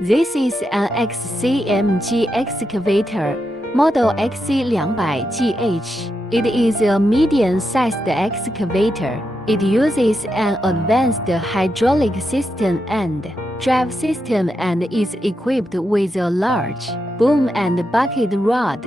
This is an XCMG excavator, model XC200GH. It is a medium-sized excavator. It uses an advanced hydraulic system and drive system and is equipped with a large boom and bucket rod.